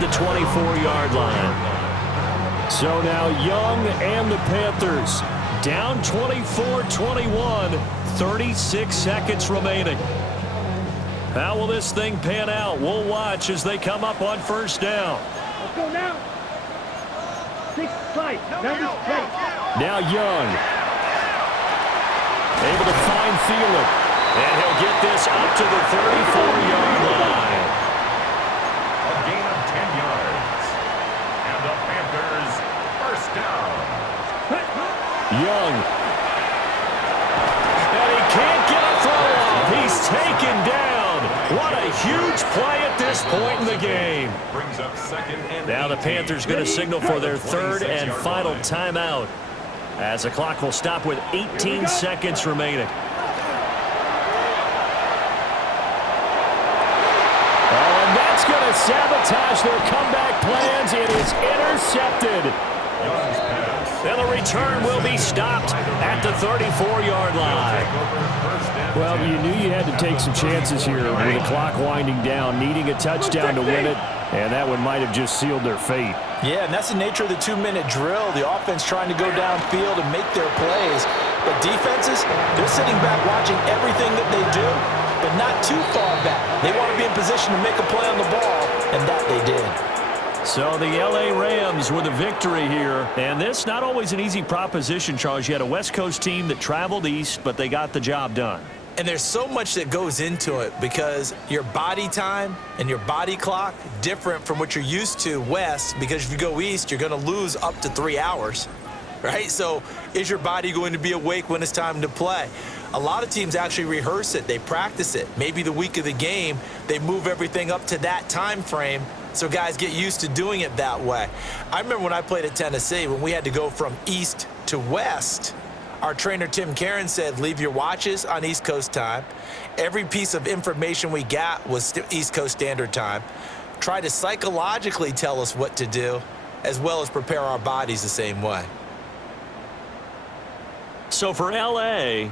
the 24-yard line. So now Young and the Panthers down 24-21, 36 seconds remaining. How will this thing pan out? We'll watch as they come up on first down. Let's go now. 6 play. Number 8. Now Young. Able to find Thielen. And he'll get this up to the 34-yard line. A gain of 10 yards. And the Panthers first down. Young. And he can't get a throw off. He's taken down. What a huge play at this point in the game. Brings up second and Now the 18. Panthers going to signal for their third and final timeout, as the clock will stop with 18 seconds remaining. Oh, and that's going to sabotage their comeback plans. It is intercepted. And the return will be stopped at the 34-yard line. Well, you knew you had to take some chances here with the clock winding down, needing a touchdown to win it, and that one might have just sealed their fate. Yeah, and that's the nature of the 2-minute drill. The offense trying to go downfield and make their plays. But defenses, they're sitting back watching everything that they do, but not too far back. They want to be in position to make a play on the ball, and that they did. So the L.A. Rams with a victory here. And this not always an easy proposition, Charles. You had a West Coast team that traveled east, but they got the job done. And there's so much that goes into it because your body time and your body clock different from what you're used to west, because if you go east, you're going to lose up to 3 hours, right? So is your body going to be awake when it's time to play? A lot of teams actually rehearse it. They practice it. Maybe the week of the game, they move everything up to that time frame so guys get used to doing it that way. I remember when I played at Tennessee, when we had to go from east to west, our trainer, Tim Karen, said, leave your watches on East Coast time. Every piece of information we got was East Coast Standard Time. Try to psychologically tell us what to do, as well as prepare our bodies the same way. So for L.A.,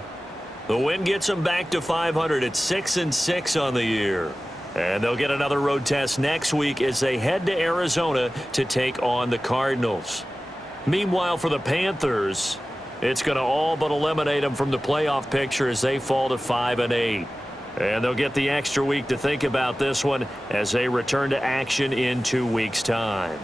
the win gets them back to 500 at 6-6 on the year. And they'll get another road test next week as they head to Arizona to take on the Cardinals. Meanwhile, for the Panthers, it's going to all but eliminate them from the playoff picture as they fall to 5-8. And they'll get the extra week to think about this one as they return to action in 2 weeks' time.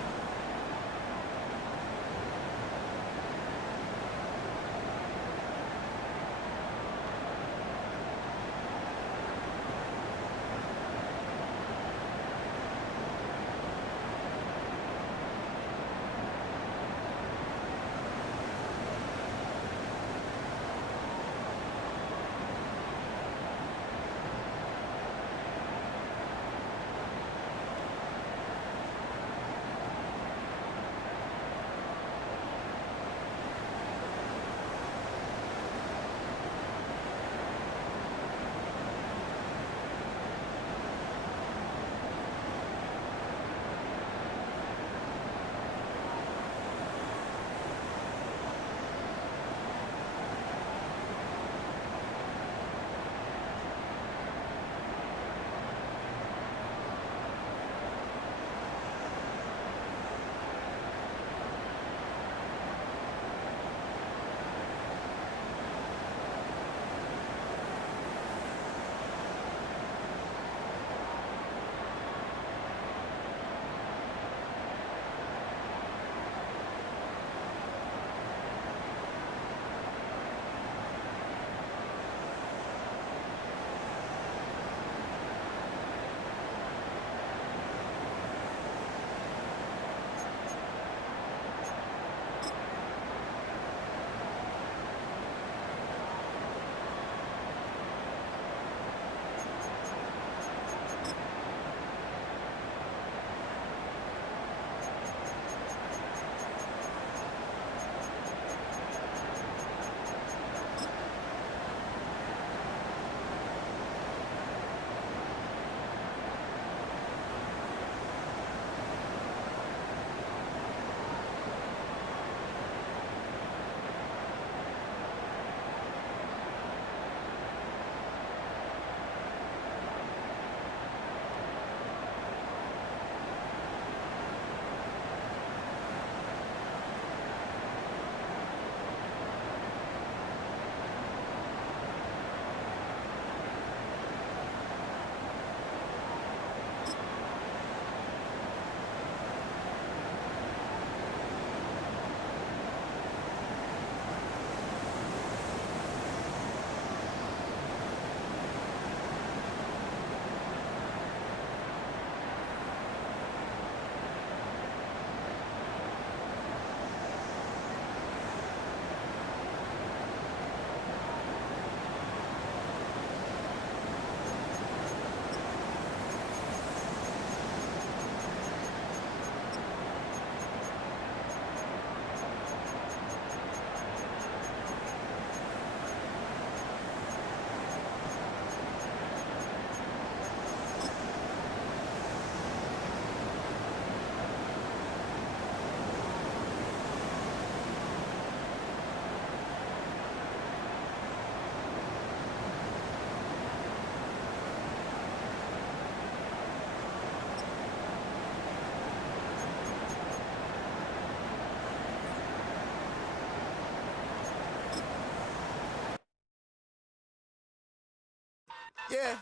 Yeah,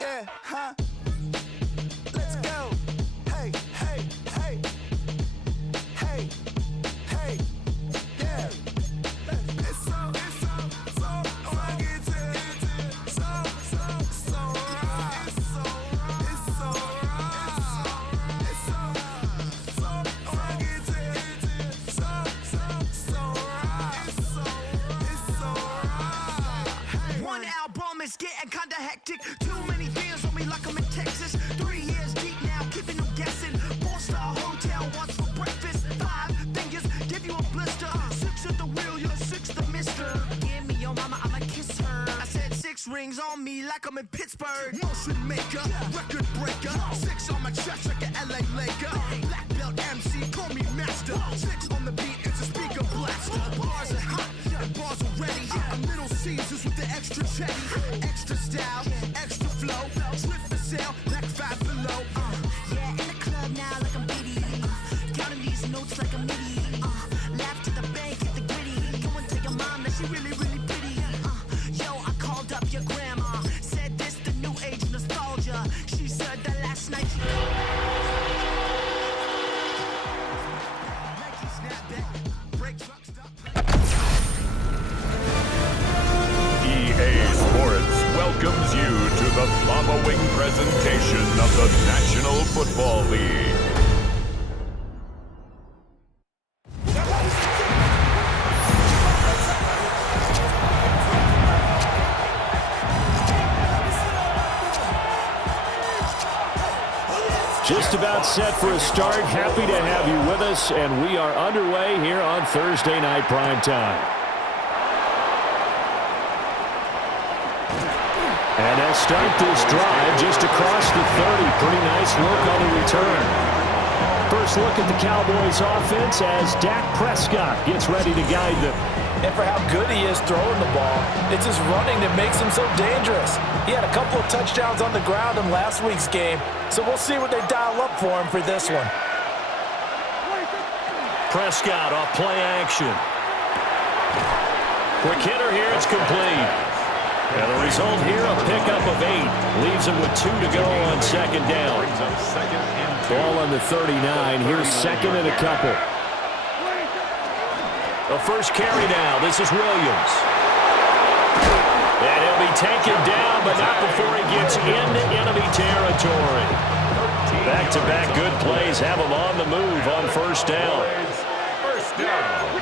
yeah, huh? Let's go. Hey, hey, hey. Hey, hey, yeah. It's so rugged, so raw. It's so rugged, so raw. One album is getting kinda hectic. Too many fans on me like I'm in Texas. 3 years deep now, keeping them guessing. 4-star hotel, what's for breakfast? 5 fingers, give you a blister. 6 at the wheel, you're 6 the mister. Give me your mama, I'ma kiss her. I said 6 rings on me like I'm in Pittsburgh. Motion maker, record breaker. 6 on my chest like an LA Laker. Black belt MC, call me master. 6 on the beat, it's a speaker blaster. Bars are hot, and bars are ready. A Little Caesars with the extra chetty. Extra style, extra flow. Slip for sale, like 5 below. Yeah, in the club now like I'm Biddy. Counting these notes like a MIDI. Laugh to the bank, hit the gritty. Go and tell your mom that she really, really pretty. Yo, I called up your grandma. Said this the new age nostalgia. She said that last night she... Nike snapback, break truck stop. EA Sports welcomes you to the following presentation of the National Football League. Just about set for a start. Happy to have you with us, and we are underway here on Thursday Night Prime Time. And they start this drive just across the 30. Pretty nice work on the return. First look at the Cowboys offense as Dak Prescott gets ready to guide them. And for how good he is throwing the ball, it's his running that makes him so dangerous. He had a couple of touchdowns on the ground in last week's game, so we'll see what they dial up for him for this one. Prescott off play action. Quick hitter here, it's complete. And the result here, a pickup of 8. Leaves him with 2 to go on second down. Ball on the 39. Here's second and a couple. The first carry now. This is Williams. And he'll be taken down, but not before he gets into enemy territory. Back-to-back good plays have him on the move on first down. First down.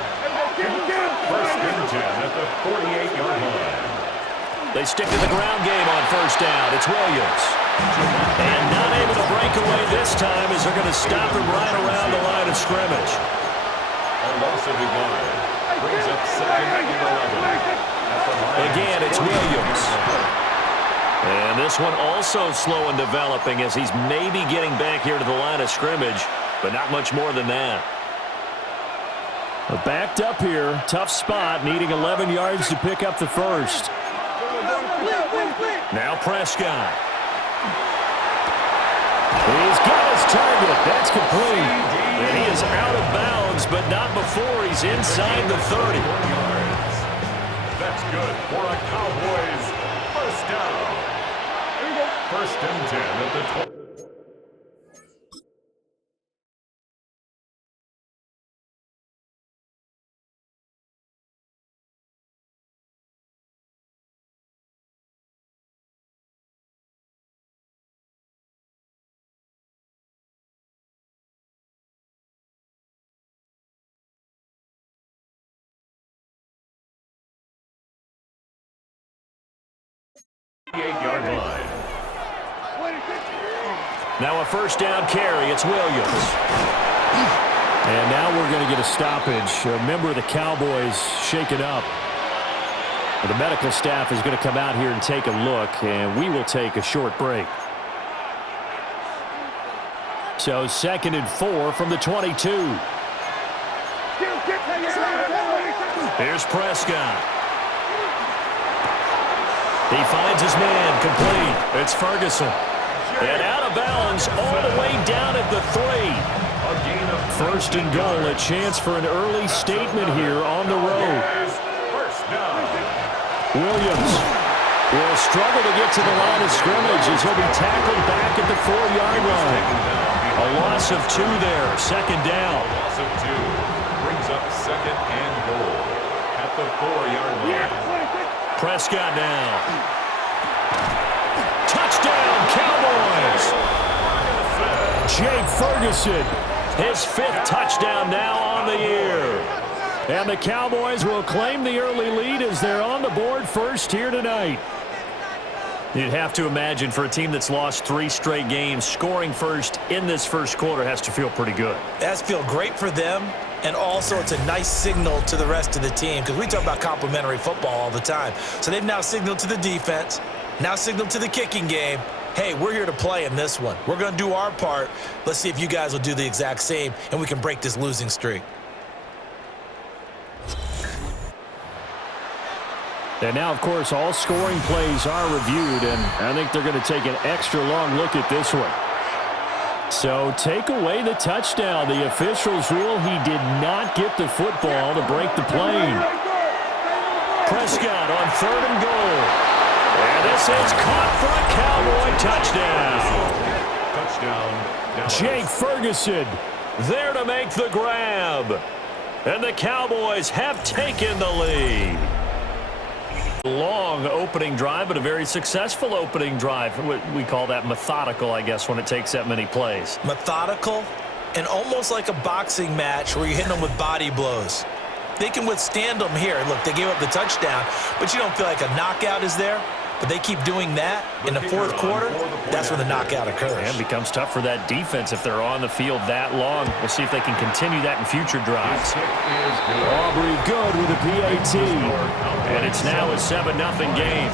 First and 10 at the 48-yard line. They stick to the ground game on first down. It's Williams. And not able to break away this time as they're going to stop him right around the line of scrimmage. A loss of 11. Brings up second and 11. Again, it's Williams. And this one also slow in developing as he's maybe getting back here to the line of scrimmage, but not much more than that. Backed up here, tough spot, needing 11 yards to pick up the first. Now Prescott. He's got his target. That's complete. And he is out of bounds, but not before he's inside the 30. That's good for a Cowboys first down. First and 10 at the 20. line. Now a first down carry. It's Williams. And now we're going to get a stoppage. A member of the Cowboys shaken up. The medical staff is going to come out here and take a look, and we will take a short break. So 2nd and 4 from the 22. Here's Prescott. He finds his man, complete. It's Ferguson. And out of bounds all the way down at the 3. First and goal, a chance for an early statement here on the road. Williams will He'll struggle to get to the line of scrimmage as he'll be tackled back at the 4-yard line. A loss of 2 there, second down. A loss of 2 brings up second and goal at the 4-yard line. Prescott now. Touchdown, Cowboys! Jake Ferguson, his 5th touchdown now on the year. And the Cowboys will claim the early lead as they're on the board first here tonight. You'd have to imagine for a team that's lost 3 straight games, scoring first in this first quarter has to feel pretty good. It has to feel great for them, and also it's a nice signal to the rest of the team because we talk about complementary football all the time. So they've now signaled to the defense, now signaled to the kicking game, hey, we're here to play in this one. We're going to do our part. Let's see if you guys will do the exact same, and we can break this losing streak. And now, of course, all scoring plays are reviewed, and I think they're going to take an extra long look at this one. So take away the touchdown. The officials rule he did not get the football to break the play. Prescott on 3rd and goal. And this is caught for a Cowboy touchdown. Touchdown. Jake Ferguson there to make the grab. And the Cowboys have taken the lead. Long opening drive, but a very successful opening drive. We call that methodical, I guess, when it takes that many plays. Methodical and almost like a boxing match where you're hitting them with body blows. They can withstand them here. Look, they gave up the touchdown, but you don't feel like a knockout is there. But they keep doing that in the 4th quarter, that's when the knockout occurs. And it becomes tough for that defense if they're on the field that long. We'll see if they can continue that in future drives. Aubrey good with a PAT. And it's now a 7-0 game.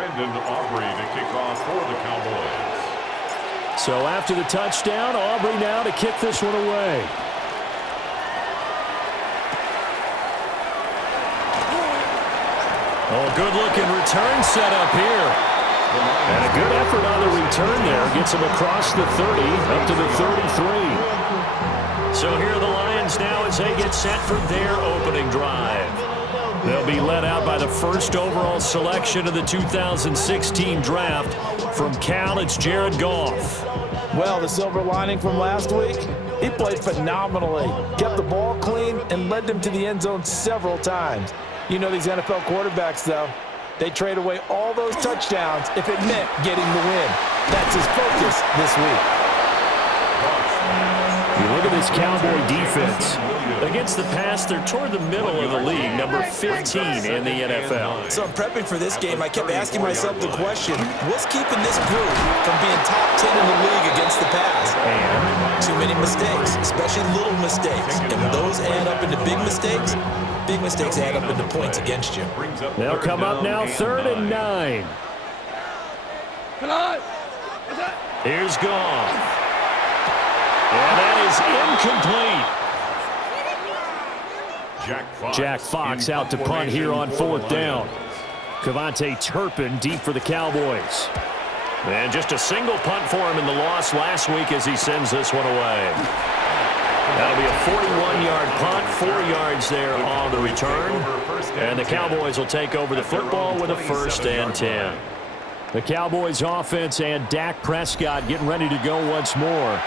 Brandon Aubrey to kick off for the Cowboys. So after the touchdown, Aubrey now to kick this one away. Oh, good-looking return set up here. And a good effort on the return there. Gets him across the 30, up to the 33. So here are the Lions now as they get set for their opening drive. They'll be led out by the first overall selection of the 2016 draft. From Cal, it's Jared Goff. Well, the silver lining from last week, he played phenomenally. Kept the ball clean and led them to the end zone several times. You know these NFL quarterbacks, though. They trade away all those touchdowns if it meant getting the win. That's his focus this week. You look at this Cowboy defense. Against the pass, they're toward the middle of the league, number 15 in the NFL. So in prepping for this game, I kept asking myself the question, what's keeping this group from being top 10 in the league against the pass? And too many mistakes, especially little mistakes. And when those add up into big mistakes add up into points against you. they'll come up now, 3rd and 9. Here's Goff. And that is incomplete. Jack Fox out to punt here on 4th down. Kevontae Turpin deep for the Cowboys. And just a single punt for him in the loss last week as he sends this one away. That'll be a 41-yard punt, 4 yards there on the return. And the Cowboys will take over the football with a 1st and 10. The Cowboys offense and Dak Prescott getting ready to go once more.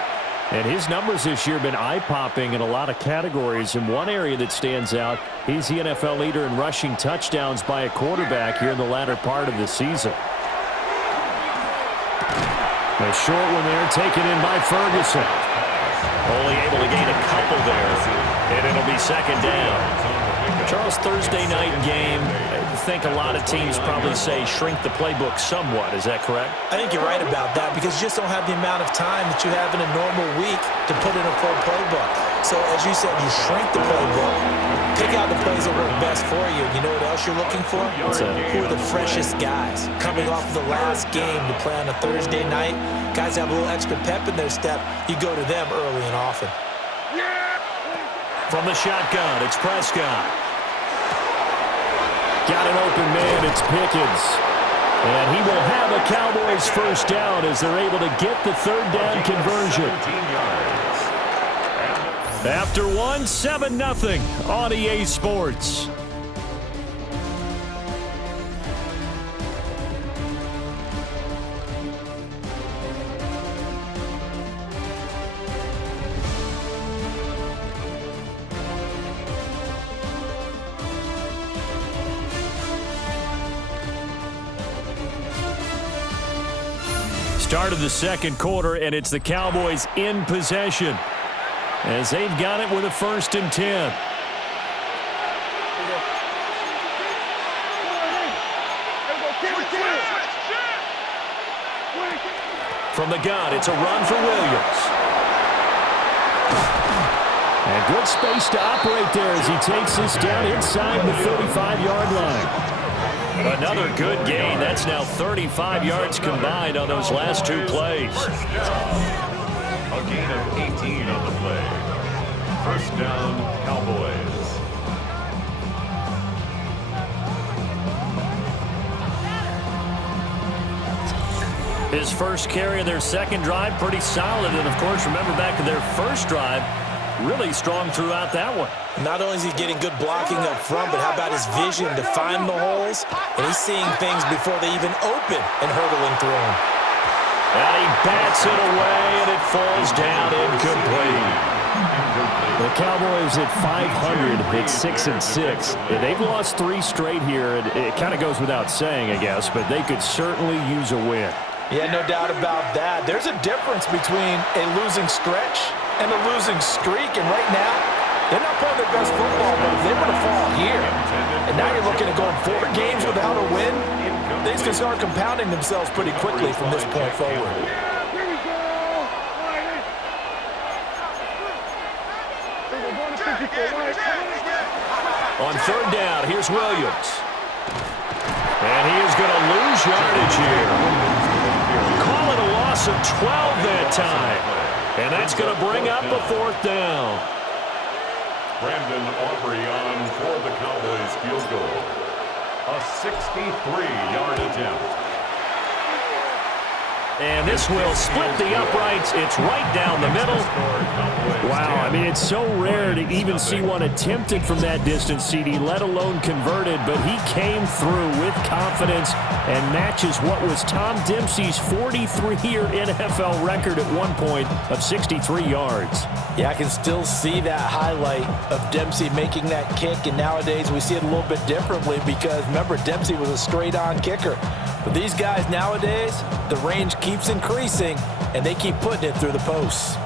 And his numbers this year have been eye-popping in a lot of categories. In one area that stands out, he's the NFL leader in rushing touchdowns by a quarterback here in the latter part of the season. A short one there, taken in by Ferguson. Only able to gain a couple there, and it'll be 2nd down. Charles, Thursday night game, I think a lot of teams probably say shrink the playbook somewhat. Is that correct? I think you're right about that because you just don't have the amount of time that you have in a normal week to put in a full playbook. So as you said, you shrink the playbook, pick out the plays that work best for you. You know what else you're looking for? Who are the freshest guys coming off the last game to play on a Thursday night? Guys have a little extra pep in their step. You go to them early and often. From the shotgun, it's Prescott. Got an open man, it's Pickens. And he will have a Cowboys 1st down as they're able to get the 3rd down conversion. After 1, 7-0 on EA Sports. Start of the 2nd quarter, and it's the Cowboys in possession as they've got it with a 1st and 10. From the gun, it's a run for Williams. And good space to operate there as he takes this down inside the 35-yard line. Another good gain. That's now 35 yards combined on those last 2 plays. A gain of 18 on the play. 1st down, Cowboys. His first carry of their 2nd drive, pretty solid. And, of course, remember back to their 1st drive, really strong throughout that one. Not only is he getting good blocking up front, but how about his vision to find the holes? And he's seeing things before they even open and hurtling through them. And he bats it away, and it falls down incomplete. The Cowboys at 500 at 6-6. They've lost 3 straight here. It kind of goes without saying, I guess, but they could certainly use a win. Yeah, no doubt about that. There's a difference between a losing stretch and a losing streak, and right now, they're not playing their best football, but if they were to fall here, and now you're looking at going 4 games without a win, things can start compounding themselves pretty quickly from this point forward. On 3rd down, here's Williams. And he is going to lose yardage here. Call it a loss of 12 that time. And that's going to bring up a 4th down. Brandon Aubrey on for the Cowboys field goal. A 63-yard attempt. And this will split the uprights. It's right down the middle. Wow, I mean, it's so rare to even see one attempted from that distance, CD, let alone converted. But he came through with confidence and matches what was Tom Dempsey's 43-year NFL record at one point of 63 yards. Yeah, I can still see that highlight of Dempsey making that kick, and nowadays we see it a little bit differently because, remember, Dempsey was a straight-on kicker. But these guys nowadays, the range keeps increasing, and they keep putting it through the posts.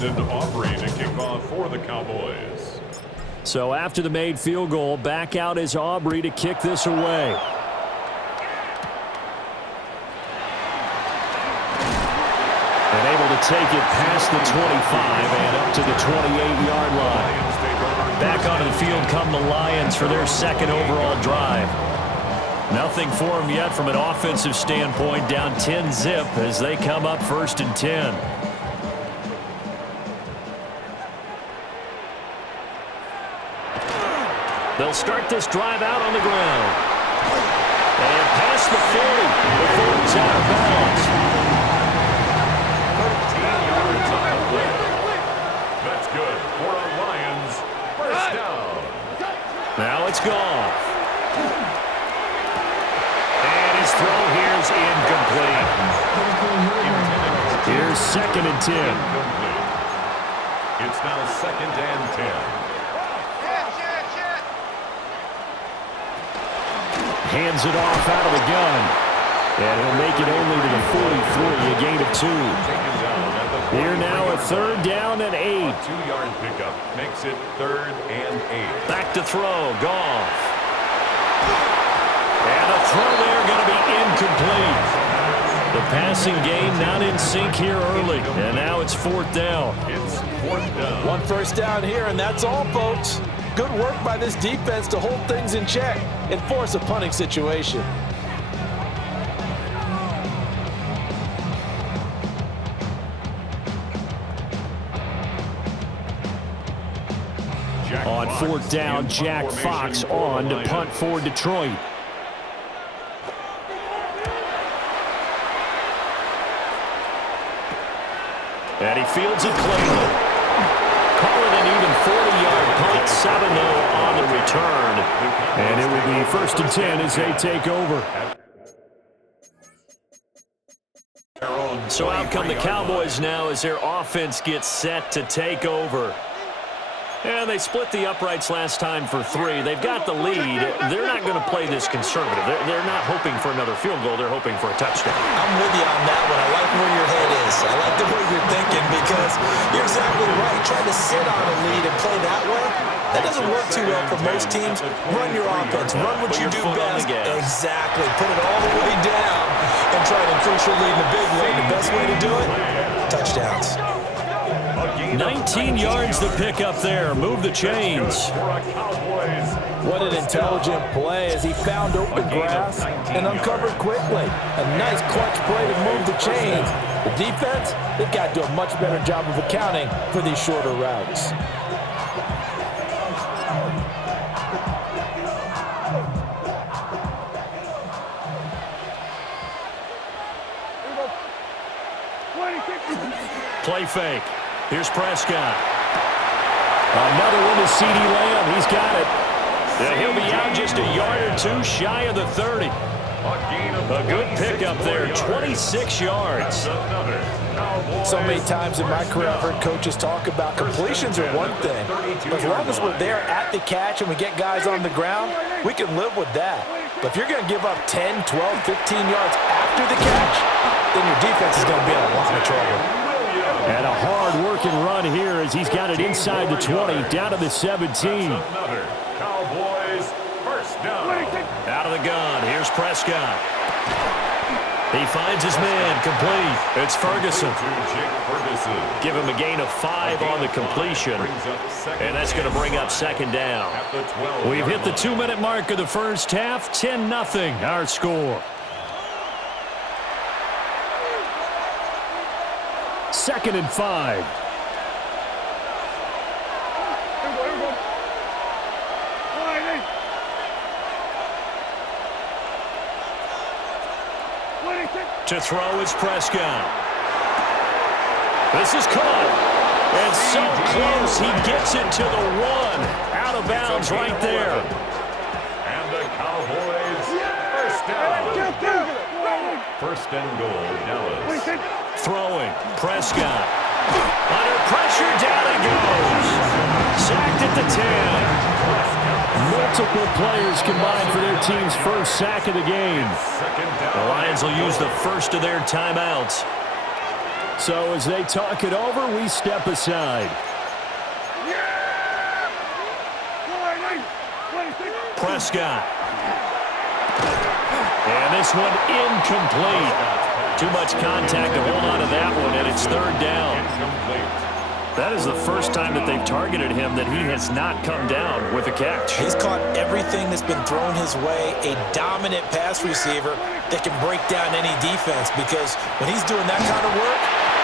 Brandon Aubrey to kick off for the Cowboys. So after the made field goal, back out is Aubrey to kick this away. And able to take it past the 25 and up to the 28-yard line. Back onto the field come the Lions for their second overall drive. Nothing for them yet from an offensive standpoint, down 10-zip as they come up 1st and 10. They'll start this drive out on the ground. And past the 40 before it's out of bounds. 13 yards on the play. That's good for a Lions first down. Now it's gone. And his throw here is incomplete. Here's 2nd and 10. Incomplete. It's now 2nd and 10. Hands it off out of the gun. And he'll make it only to the 43, a gain of 2. Taken down at the Here now a 3rd down and 8. 2-yard pickup makes it 3rd and 8. Back to throw, Goff. And a throw there going to be incomplete. The passing game not in sync here early. And now it's 4th down. It's 4th down. One first down here, and that's all, folks. Good work by this defense to hold things in check and force a punting situation. On 4th down, Jack Fox on to punt for Detroit. And he fields it cleanly. Call it an even 40-yard punt, 7-0 on the return. And it will be 1st and 10 as they take over. So out come the Cowboys now as their offense gets set to take over. And they split the uprights last time for 3. They've got the lead. They're not going to play this conservative. They're not hoping for another field goal. They're hoping for a touchdown. I'm with you on that one. I like where your head is. I like the way you're thinking because you're exactly right. Trying to sit on a lead and play that way, that doesn't work too well for most teams. Run your offense. Run what you do best. Exactly. Put it all the way down and try to increase your lead in a big way. The best way to do it, touchdowns. 19 yards to pick up there. Move the chains. What an intelligent play as he found open grass and uncovered quickly. A nice clutch play to move the chains. The defense, they've got to do a much better job of accounting for these shorter routes. Play fake. Here's Prescott. Another one to CeeDee Lamb. He's got it. Yeah, he'll be out just a yard or 2 shy of the 30. A good pickup there, 26 yards. So many times in my career, I've heard coaches talk about completions are one thing. But as long as we're there at the catch and we get guys on the ground, we can live with that. But if you're going to give up 10, 12, 15 yards after the catch, then your defense is going to be in a lot of trouble. And a hard-working run here as he's got it inside the 20, down to the 17. Cowboys first down. Out of the gun. Here's Prescott. He finds his man complete. It's Ferguson. Give him a gain of 5 on the completion. And that's going to bring up 2nd down. We've hit the 2-minute mark of the first half. 10-0 our score. 2nd and 5. To throw is Prescott. This is caught. And so close, he gets it to the 1. Out of bounds right there. And the Cowboys first down. 1st and goal, Dallas. Throwing, Prescott. Under pressure, down he goes. Sacked at the 10. Multiple players combined for their team's first sack of the game. The Lions will use the first of their timeouts. So as they talk it over, we step aside. Prescott. And this one incomplete. Too much contact to hold on to that one, and it's 3rd down. That is the first time that they've targeted him that he has not come down with a catch. He's caught everything that's been thrown his way, a dominant pass receiver that can break down any defense because when he's doing that kind of work,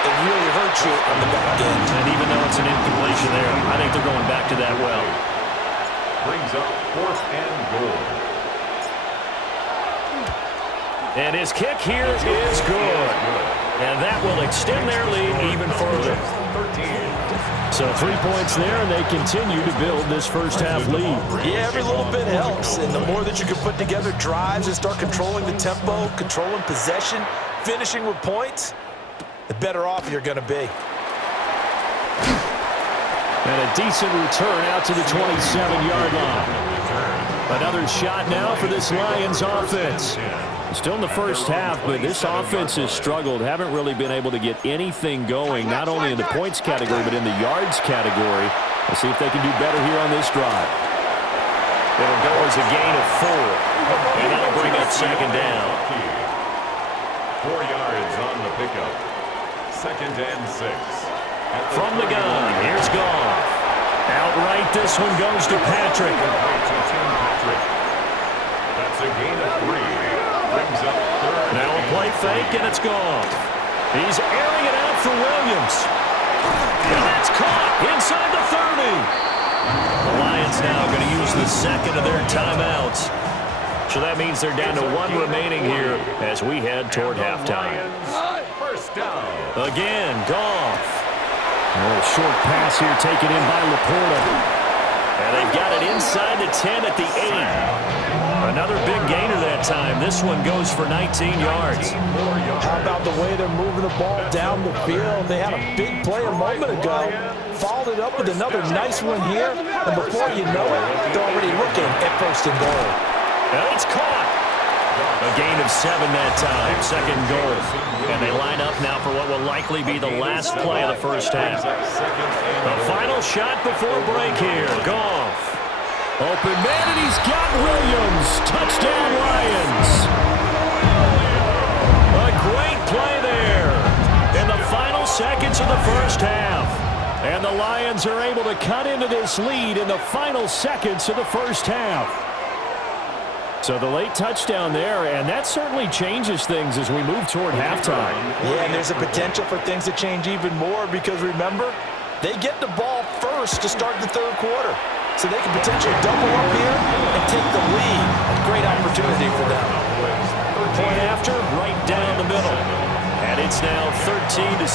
it really hurts you on the back end. And even though it's an incompletion there, I think they're going back to that well. Brings up 4th and goal. And his kick here is good. And that will extend their lead even further. So 3 points there, and they continue to build this first half lead. Yeah, every little bit helps. And the more that you can put together drives and start controlling the tempo, controlling possession, finishing with points, the better off you're going to be. And a decent return out to the 27-yard line. Another shot now for this Lions offense. Still in the first half, but this offense has struggled. Haven't really been able to get anything going, not only in the points category, but in the yards category. Let's see if they can do better here on this drive. It'll go as a gain of 4. And that'll bring up 2nd down. 4 yards on the pickup. 2nd and 6. From the gun, here's Goff. Outright, this one goes to Patrick. That's a gain of 3. Brings up 3rd. Now a play fake, and it's Goff. He's airing it out for Williams. And that's caught inside the 30. The Lions now going to use the 2nd of their timeouts. So that means they're down to 1 remaining here as we head toward halftime. First down. Again, Goff. A little short pass here taken in by Laporta. And they've got it inside the 10 at the 8. Another big gainer that time. This one goes for 19 yards. How about the way they're moving the ball down the field? They had a big play a moment ago. Followed it up with another nice one here. And before you know it, they're already looking at first and goal. And it's caught. A gain of 7 that time. Second goal. And they line up now for what will likely be the last play of the first half. The final shot before break here. Goff. Open man, and he's got Williams. Touchdown, Lions. A great play there in the final seconds of the first half. And the Lions are able to cut into this lead in the final seconds of the first half. So the late touchdown there, and that certainly changes things as we move toward halftime. Yeah, and there's a potential for things to change even more because, remember, they get the ball first to start the third quarter. So they can potentially double up here and take the lead. A great opportunity for them. Point after, right down the middle. And it's now 13-7.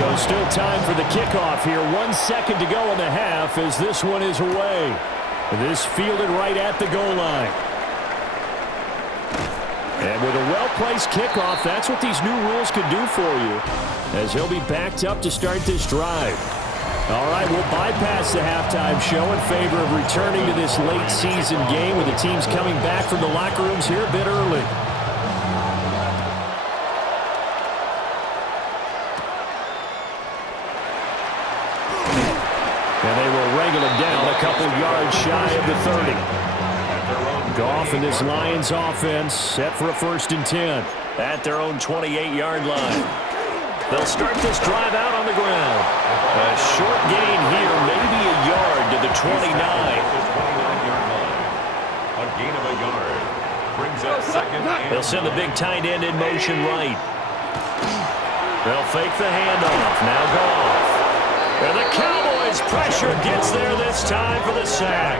So still time for the kickoff here. 1 second to go in the half as this one is away. This fielded right at the goal line. And with a well-placed kickoff, that's what these new rules can do for you, as he'll be backed up to start this drive. All right, we'll bypass the halftime show in favor of returning to this late season game with the teams coming back from the locker rooms here a bit early. And they will wrangle it down a couple yards shy of the 30. Goff and this Lions offense set for a 1st and 10. At their own 28-yard line. They'll start this drive out on the ground. A short gain here, maybe a yard to the 29. A gain of a yard. Brings up second. They'll send the big tight end in motion right. They'll fake the handoff. Now Goff. And the Cowboys pressure gets there this time for the sack.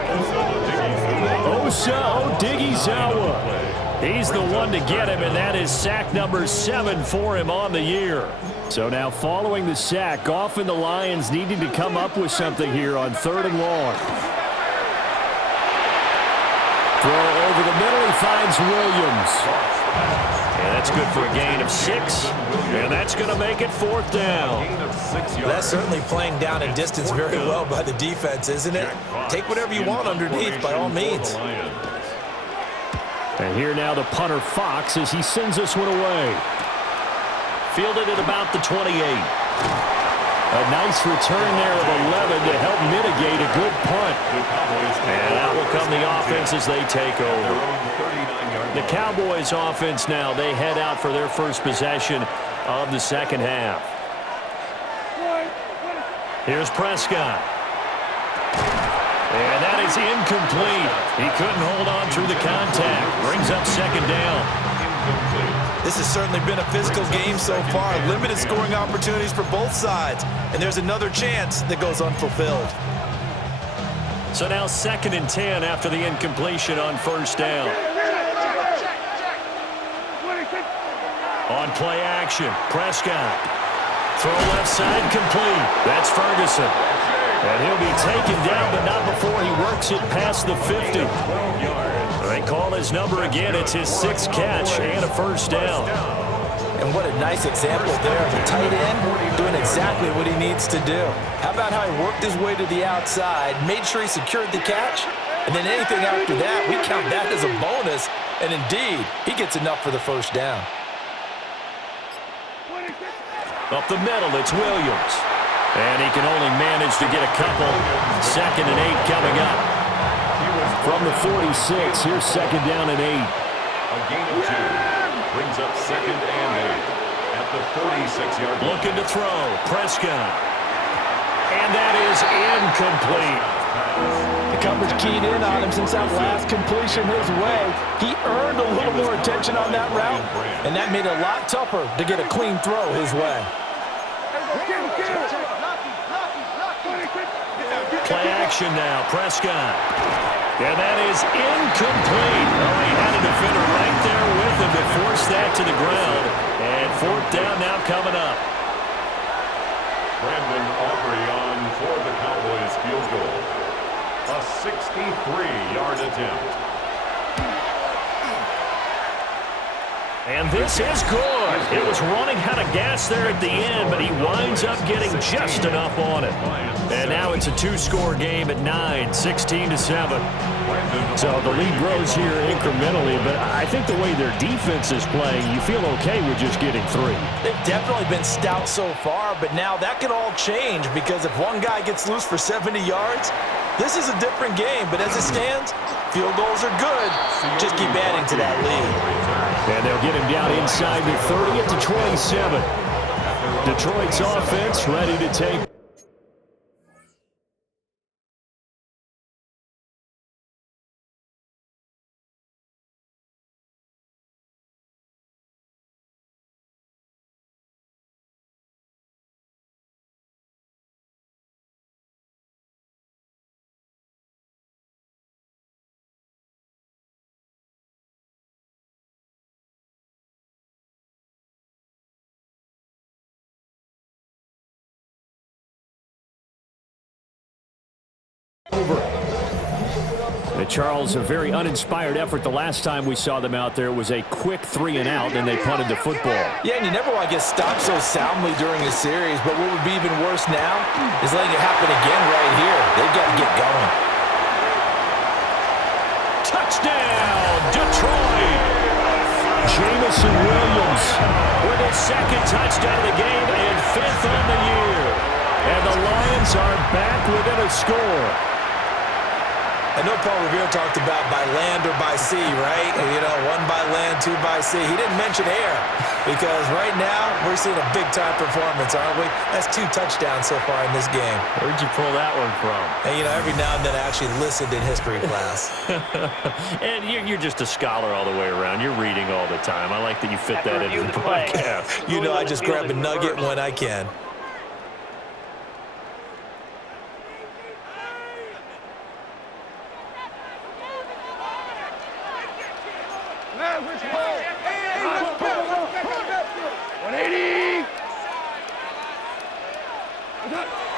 Osa Odighizuwa. He's the one to get him, and that is sack number 7 for him on the year. So now following the sack, Goff and the Lions needing to come up with something here on 3rd and long. Throw over the middle, he finds Williams. And that's good for a gain of 6. And that's going to make it 4th down. That's certainly playing down in distance very well by the defense, isn't it? Take whatever you want underneath by all means. And here now the punter Fox as he sends this one away. Fielded at about the 28. A nice return there of 11 to help mitigate a good punt. And out will come the offense as they take over. The Cowboys offense now, they head out for their first possession of the second half. Here's Prescott. And that is incomplete. He couldn't hold on through the contact. Brings up second down. This has certainly been a physical game so far. Limited scoring opportunities for both sides. And there's another chance that goes unfulfilled. So now 2nd and 10 after the incompletion on 1st down. On play action, Prescott. Throw left side complete. That's Ferguson. And he'll be taken down, but not before he works it past the 50. They call his number again. It's his 6th catch and a 1st down. And what a nice example there of a tight end doing exactly what he needs to do. How about how he worked his way to the outside, made sure he secured the catch, and then anything after that, we count that as a bonus. And indeed, he gets enough for the 1st down. Up the middle, it's Williams. And he can only manage to get a couple. 2nd and 8 coming up. From the 46, here's 2nd down and 8. A gain of 2. Brings up 2nd and 8. At the 46-yard line. Looking to throw. Prescott. And that is incomplete. The coverage keyed in on him since that last completion his way. He earned a little more attention on that route, and that made it a lot tougher to get a clean throw his way. Play action now, Prescott. And that is incomplete. Oh, he had a defender right there with him to force that to the ground. And 4th down now coming up. Brandon Aubrey on for the Cowboys field goal. A 63-yard attempt. And this is good. It was running out of gas there at the end, but he winds up getting just enough on it. And now it's a two-score game at 9, 16-7. So the lead grows here incrementally, but I think the way their defense is playing, you feel okay with just getting 3. They've definitely been stout so far, but now that can all change because if one guy gets loose for 70 yards, this is a different game. But as it stands, field goals are good. Just keep adding to that lead. And they'll get him down inside the 30 at the 27. Detroit's offense ready to take. Charles, a very uninspired effort the last time we saw them out there. It was a quick 3-and-out, and they punted the football. Yeah, and you never want to get stopped so soundly during a series, but what would be even worse now is letting it happen again right here. They've got to get going. Touchdown, Detroit! Jamison Williams with his second touchdown of the game and 5th on the year. And the Lions are back within a score. I know Paul Revere talked about by land or by sea, right? You know, 1 by land, 2 by sea. He didn't mention air because right now we're seeing a big-time performance, aren't we? That's 2 touchdowns so far in this game. Where'd you pull that one from? And, you know, every now and then I actually listened in history class. And you're just a scholar all the way around. You're reading all the time. I like that you fit that into the podcast. You know, I just grab a nugget when I can.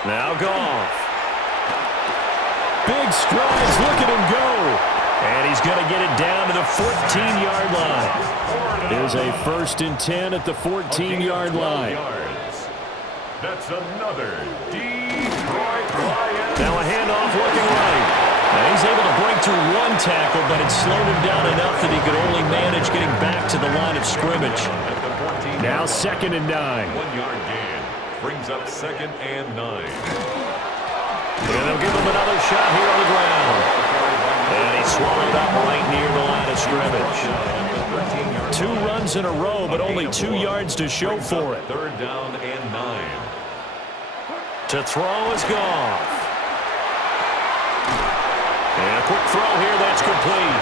Now Goff. Big strides, look at him go. And he's going to get it down to the 14-yard line. There's a 1st and 10 at the 14-yard line. That's another Detroit Lions. Now a handoff looking right. And he's able to break through 1 tackle, but it slowed him down enough that he could only manage getting back to the line of scrimmage. Now 2nd and 9. 1-yard gain brings up 2nd and 9. And they'll give him another shot here on the ground. And he swallowed up right near the line of scrimmage. 2 runs in a row, but only 2 yards to show for it. 3rd down and 9. To throw is Goff. And a quick throw here, that's complete.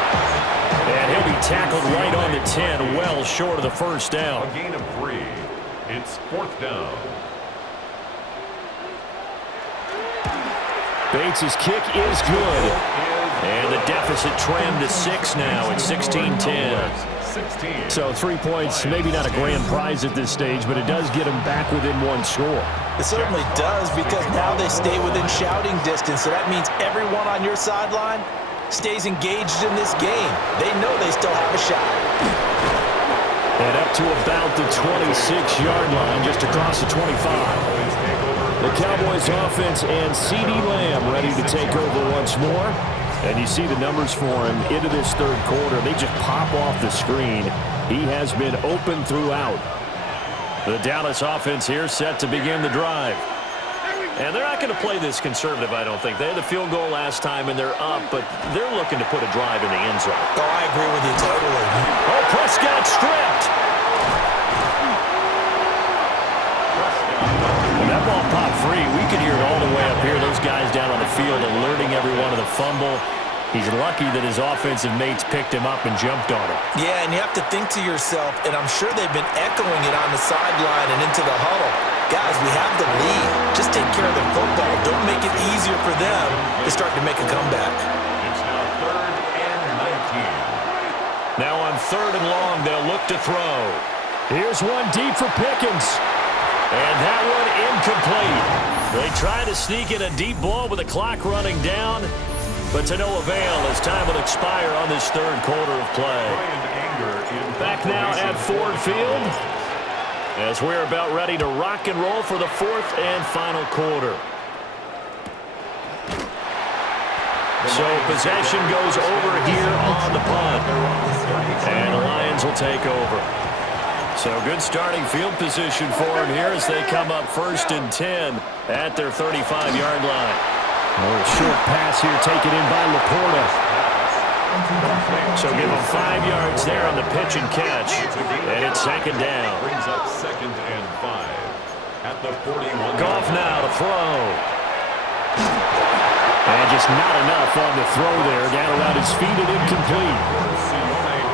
And he'll be tackled right on the 10, well short of the 1st down. A gain of 3. It's 4th down. Bates' kick is good. And the deficit trimmed to 6 now at 16-10. So 3 points, maybe not a grand prize at this stage, but it does get them back within 1 score. It certainly does because now they stay within shouting distance, so that means everyone on your sideline stays engaged in this game. They know they still have a shot. And up to about the 26-yard line, just across the 25. The Cowboys offense and CeeDee Lamb ready to take over once more. And you see the numbers for him into this 3rd quarter. They just pop off the screen. He has been open throughout. The Dallas offense here set to begin the drive. And they're not going to play this conservative, I don't think. They had the field goal last time, and they're up, but they're looking to put a drive in the end zone. Oh, I agree with you totally. Oh, Prescott stripped. And that ball popped free. We could hear it all the way up here. Those guys down on the field alerting everyone of the fumble. He's lucky that his offensive mates picked him up and jumped on it. Yeah, and you have to think to yourself, and I'm sure they've been echoing it on the sideline and into the huddle. Guys, we have the lead. Just take care of the football. Don't make it easier for them to start to make a comeback. It's now 3rd and 19. Now on 3rd and long, they'll look to throw. Here's one deep for Pickens. And that one incomplete. They try to sneak in a deep ball with the clock running down, but to no avail as time will expire on this third quarter of play. Back now at Ford Field as we're about ready to rock and roll for the fourth and final quarter. So possession goes over here on the punt. And the Lions will take over. So good starting field position for them here as they come up 1st and 10 at their 35-yard line. A short pass here taken in by Laporta. So give them 5 yards there on the pitch and catch. And it's 2nd down. Brings up 2nd and 5 at the 41. Goff now to throw. And just not enough on the throw there. Down around his feet and incomplete.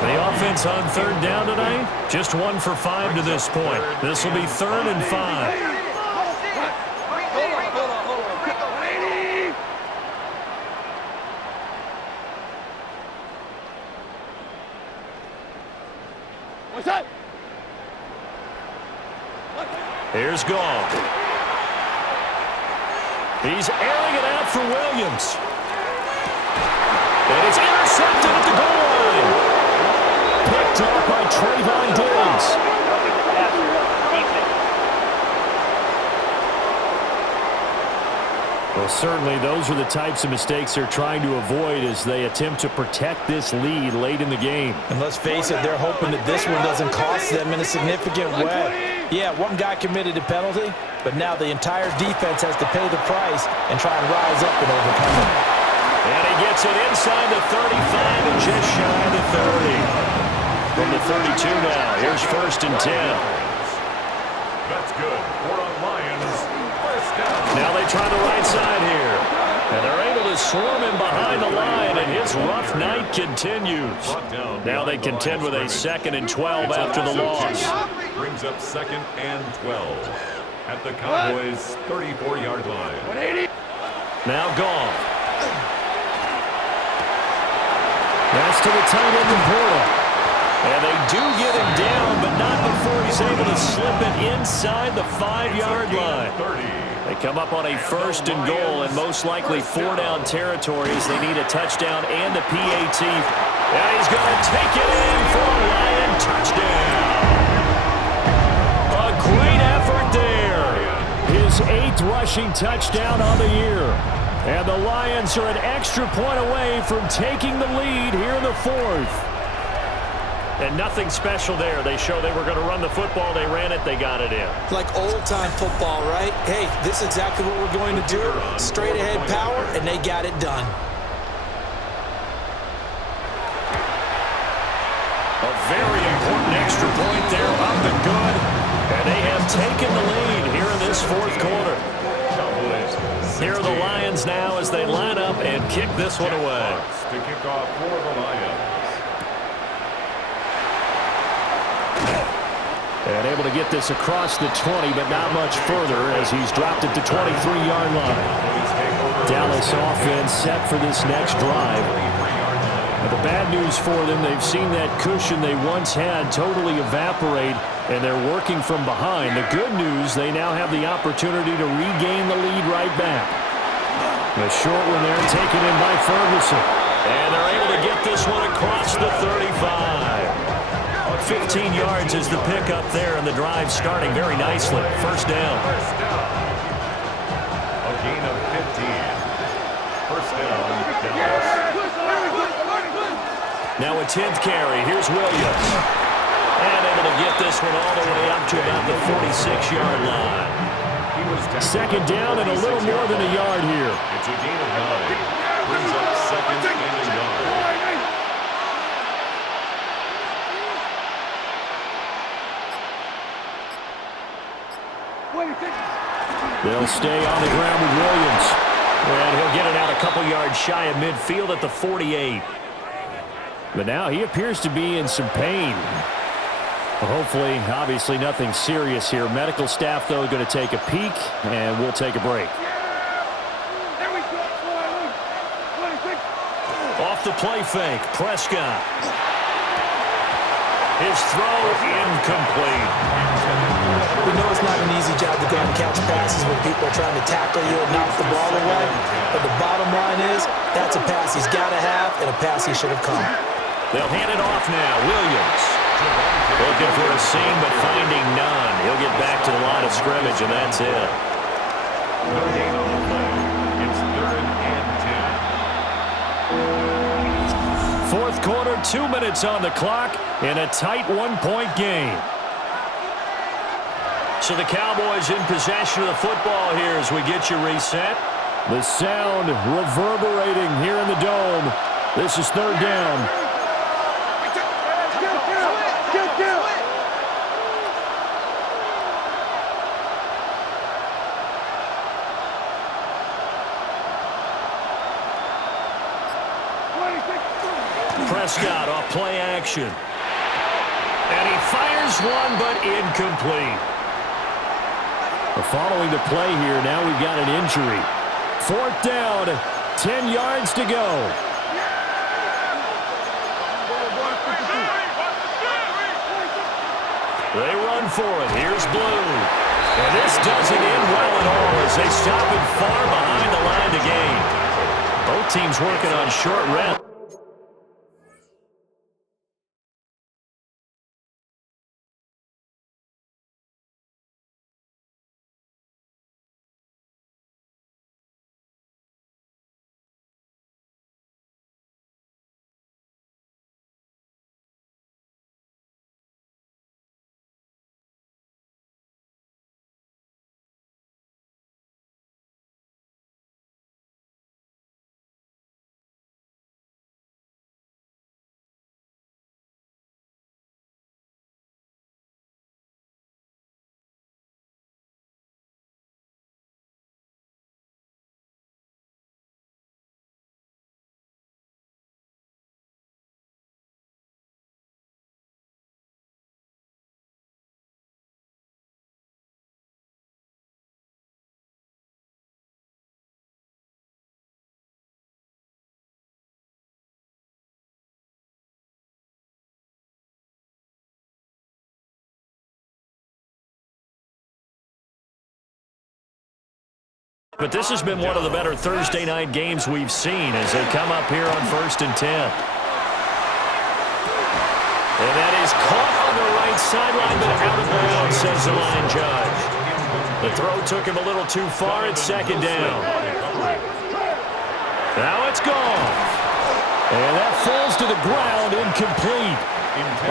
The offense on 3rd down tonight, just 1 for 5 to this point. This will be 3rd and 5. What's that? Here's Goff. He's airing it out for Williams. And it's intercepted at the goal line. Picked up by Trayvon Diggs. Well, certainly those are the types of mistakes they're trying to avoid as they attempt to protect this lead late in the game. And let's face it, they're hoping that this one doesn't cost them in a significant way. Yeah, one guy committed a penalty, but now the entire defense has to pay the price and try and rise up and overcome it. And he gets it inside the 35 and just shy of the 30. From the 32 now, here's 1st and 10. That's good for a Lions first down. Now they try the right side here. And they're able to swarm him behind the line, and his rough night continues. Now they contend with a 2nd and 12 after the loss. Brings up 2nd and 12 at the Cowboys' 34-yard line. Now Goff. That's to the tight end Laporta. And they do get him down, but not before he's able to slip it inside the 5-yard line. They come up on a 1st and goal and most likely 4-down territories. They need a touchdown and a PAT. And he's going to take it in for a Lion touchdown. A great effort there. His 8th rushing touchdown on the year. And the Lions are an extra point away from taking the lead here in the 4th. And nothing special there. They show they were going to run the football. They ran it. They got it in. Like old-time football, right? Hey, this is exactly what we're going to do. Straight-ahead power, and they got it done. A very important extra point there, up and good. And they have taken the lead here in this 4th quarter. Here are the Lions now as they line up and kick this one away. To kick off for the Lions. And able to get this across the 20, but not much further as he's dropped it to 23-yard line. Dallas offense set for this next drive. But the bad news for them, they've seen that cushion they once had totally evaporate, and they're working from behind. The good news, they now have the opportunity to regain the lead right back. The short one there taken in by Ferguson. And they're able to get this one across the 35. 15 yards is the pickup there, and the drive starting very nicely. 1st down. A gain of 15. 1st down, Dallas. Now a 10th carry. Here's Williams. And able to get this one all the way up to about the 46-yard line. 2nd down and a little more than a yard here. It's a gain of 9. Brings up 2nd and a yard. They'll stay on the ground with Williams. And he'll get it out a couple yards shy of midfield at the 48. But now he appears to be in some pain. Well, hopefully, obviously nothing serious here. Medical staff, though, going to take a peek, and we'll take a break. Off the play fake, Prescott. His throw incomplete. We know it's not an easy job to go and catch passes when people are trying to tackle you and knock the ball away. But the bottom line is, that's a pass he's got to have and a pass he should have caught. They'll hand it off now. Williams looking for a seam, but finding none. He'll get back to the line of scrimmage, and that's it. It's 3rd and 10. Fourth quarter, 2 minutes on the clock in a tight one-point game. So the Cowboys in possession of the football here as we get you reset. The sound reverberating here in the dome. This is 3rd down. Prescott off play action. And he fires one, but incomplete. Following the play here, now we've got an injury. 4th down, 10 yards to go. They run for it. Here's Blue. And this doesn't end well at all as they stop it far behind the line to gain. Both teams working on short rest. But this has been one of the better Thursday night games we've seen as they come up here on 1st and 10. And that is caught on the right sideline, but out of bounds, says the line judge. The throw took him a little too far at 2nd down. Now it's gone. And that falls to the ground, incomplete.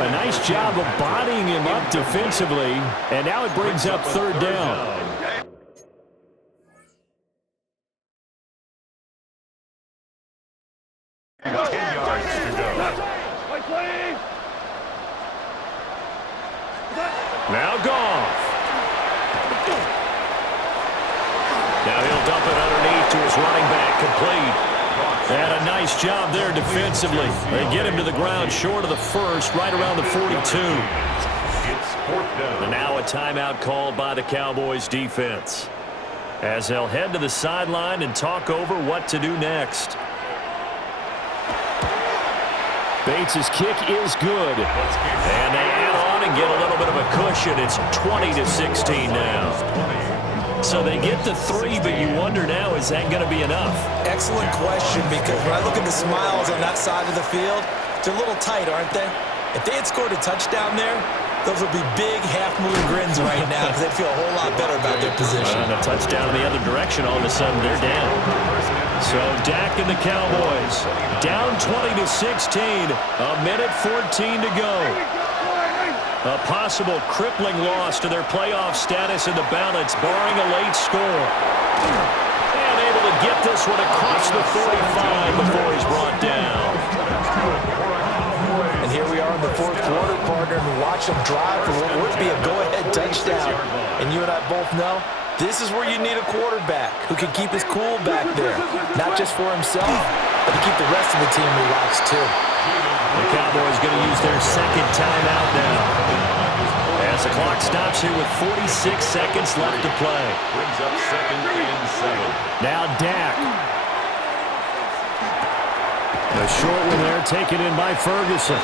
A nice job of bodying him up defensively. And now it brings up 3rd down. Now Goff. Now he'll dump it underneath to his running back, complete. And a nice job there defensively. They get him to the ground short of the 1st, right around the 42. And now a timeout called by the Cowboys defense as they'll head to the sideline and talk over what to do next. Bates' kick is good. And they add on and get a little bit of a cushion. It's 20-16 now. So they get the 3, but you wonder now, is that going to be enough? Excellent question, because when I look at the smiles on that side of the field, they're a little tight, aren't they? If they had scored a touchdown there, those would be big half-moon grins right now because they'd feel a whole lot better about their position. And a touchdown in the other direction, all of a sudden they're down. So Dak and the Cowboys down 20-16, a minute 14 to go. A possible crippling loss to their playoff status in the balance, barring a late score. And able to get this one across the 45 before he's brought down. And here we are in the 4th quarter, partner, and watch them drive for what would be a go-ahead touchdown. And you and I both know this is where you need a quarterback who can keep his cool back there, not just for himself, but to keep the rest of the team relaxed too. The Cowboys going to use their 2nd timeout now as the clock stops here with 46 seconds left to play. Brings up 2nd and 7. Now Dak. A short one there taken in by Ferguson.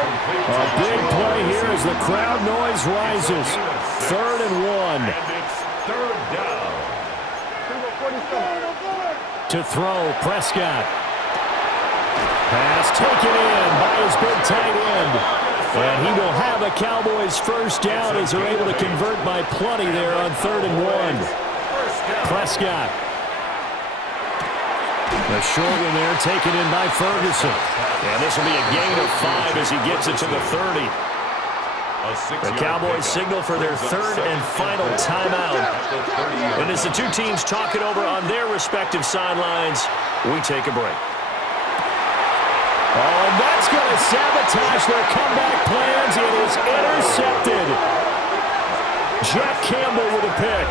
A big play here as the crowd noise rises. 3rd and 1. And it's 3rd down. To throw, Prescott. Pass taken in by his big tight end. And he will have a Cowboys first down as they're able to convert by plenty there on 3rd and 1. Prescott. A short one there taken in by Ferguson. And this will be a gain of 5 as he gets it to the 30. The Cowboys signal for their 3rd and final timeout. And as the two teams talk it over on their respective sidelines, we take a break. Oh, and that's going to sabotage their comeback plans. It is intercepted. Jack Campbell with a pick.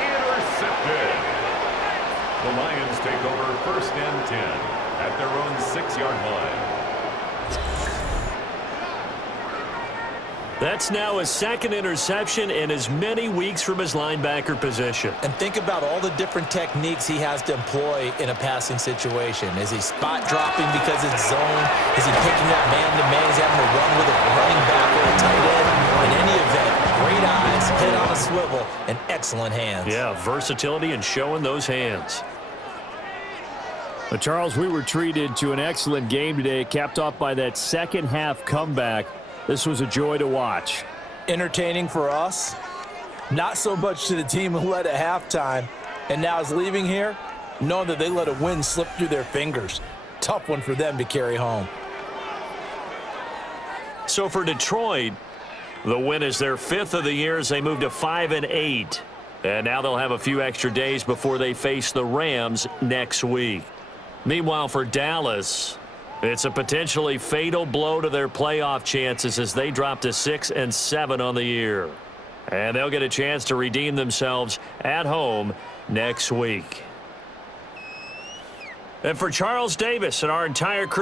Intercepted. The Lions take over 1st and 10 at their own 6-yard line. That's now his 2nd interception in as many weeks from his linebacker position. And think about all the different techniques he has to employ in a passing situation. Is he spot dropping because it's zone? Is he picking up man-to-man? Is he having to run with a running back or a tight end? In any event, great eyes, head on a swivel, and excellent hands. Yeah, versatility and showing those hands. But Charles, we were treated to an excellent game today, capped off by that second-half comeback. This was a joy to watch. Entertaining for us, not so much to the team who led at halftime and now is leaving here knowing that they let a win slip through their fingers. Tough one for them to carry home. So for Detroit, the win is their 5th of the year as they move to 5-8. And now they'll have a few extra days before they face the Rams next week. Meanwhile, for Dallas, it's a potentially fatal blow to their playoff chances as they drop to 6-7 on the year. And they'll get a chance to redeem themselves at home next week. And for Charles Davis and our entire crew,